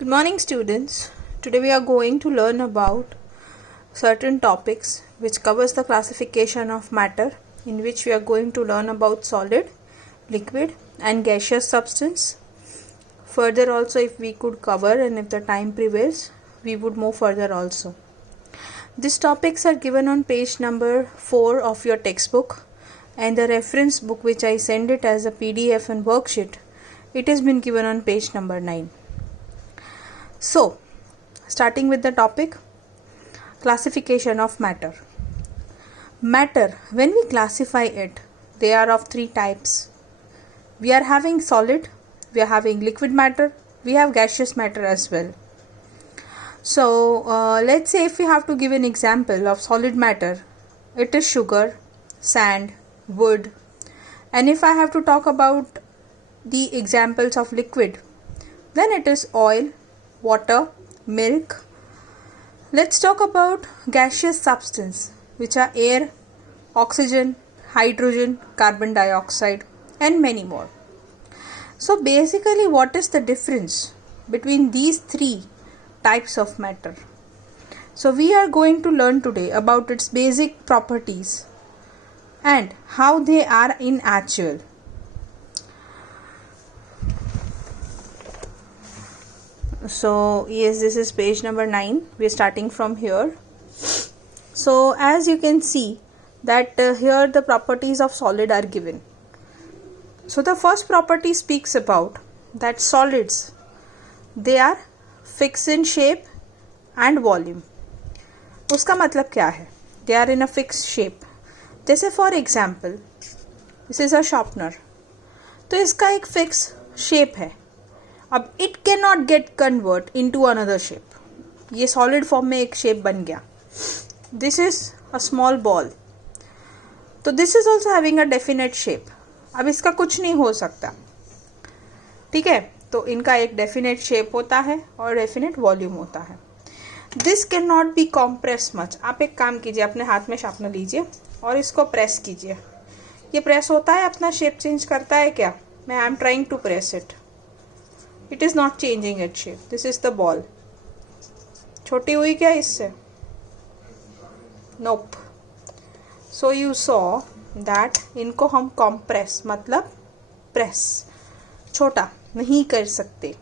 Good morning, students. Today we are going to learn about certain topics which covers the classification of matter, in which we are going to learn about solid, liquid and gaseous substance. Further also, if we could cover and if the time prevails, we would move further also. These topics are given on page number 4 of your textbook, and the reference book which I send it as a PDF and worksheet, it has been given on page number 9. So, starting with the topic, classification of matter. Matter, when we classify it, they are of three types. We are having solid, we are having liquid matter, we have gaseous matter as well. So, let's say if we have to give an example of solid matter, it is sugar, sand, wood. And if I have to talk about the examples of liquid, then it is oil, water, milk. Let's talk about gaseous substance, which are air, oxygen, hydrogen, carbon dioxide and many more. So basically, what is the difference between these three types of matter? So we are going to learn today about its basic properties and how they are in actual. So yes, this is page number 9. We are starting from here. So as you can see that here the properties of solid are given. So the first property speaks about that solids, they are fixed in shape and volume. उसका मतलब क्या है? They are in a fixed shape. जैसे for example, this is a sharpener. तो इसका एक fixed shape है. अब it cannot get convert into another shape. ये solid form में एक shape बन गया. This is a small ball. तो this is also having a definite shape. अब इसका कुछ नहीं हो सकता. ठीक है, तो इनका एक definite shape होता है और definite volume होता है. This cannot be compressed much. आप एक काम कीजिए, अपने हाथ में शार्पनर लीजिए और इसको प्रेस कीजिए. ये प्रेस होता है, अपना शेप चेंज करता है क्या? मैं I am trying to press it. It is not changing its shape. This is the ball. छोटी हुई क्या इससे? Nope. So you saw that इनको हम compress मतलब press छोटा नहीं कर सकते.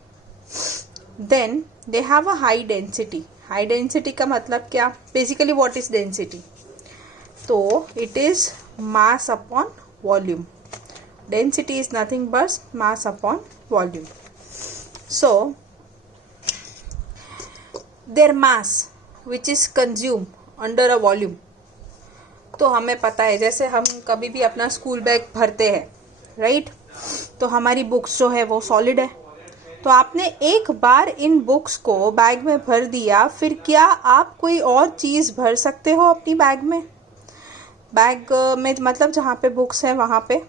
Then they have a high density. High density का मतलब क्या? Basically what is density? तो it is mass upon volume. Density is nothing but mass upon volume. So, their mass which is consumed under a volume. तो हमें पता है, जैसे हम कभी भी अपना स्कूल बैग भरते हैं, राइट? तो हमारी बुक्स जो है वो सॉलिड है. तो आपने एक बार इन बुक्स को बैग में भर दिया, फिर क्या आप कोई और चीज़ भर सकते हो अपनी बैग में? बैग में मतलब जहाँ पे बुक्स है वहाँ पे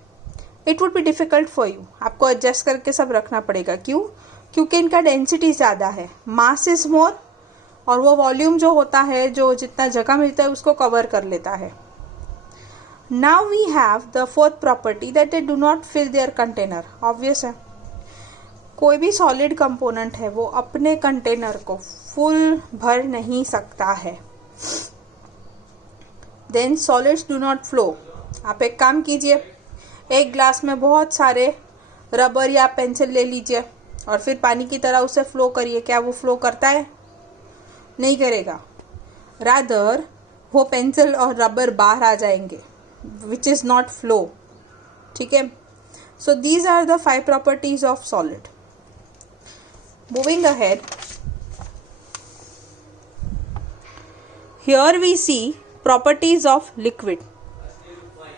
it would be difficult for you. आपको एडजस्ट करके सब रखना पड़ेगा. क्यों? क्योंकि इनका डेंसिटी ज़्यादा है, मास इज मोर, और वो वॉल्यूम जो होता है, जो जितना जगह मिलता है उसको कवर कर लेता है. Now we have the fourth property that they do not fill their container. Obvious है, कोई भी सॉलिड कंपोनेंट है वो अपने कंटेनर को फुल भर नहीं सकता है. Then solids do not flow. आप एक काम कीजिए, एक ग्लास में बहुत सारे रबर या पेंसिल ले लीजिए और फिर पानी की तरह उसे फ्लो करिए. क्या वो फ्लो करता है? नहीं करेगा. रादर वो पेंसिल और रबर बाहर आ जाएंगे, विच इज़ नॉट फ्लो. ठीक है. So these are the 5 properties of solid. Moving ahead, here we see properties of liquid.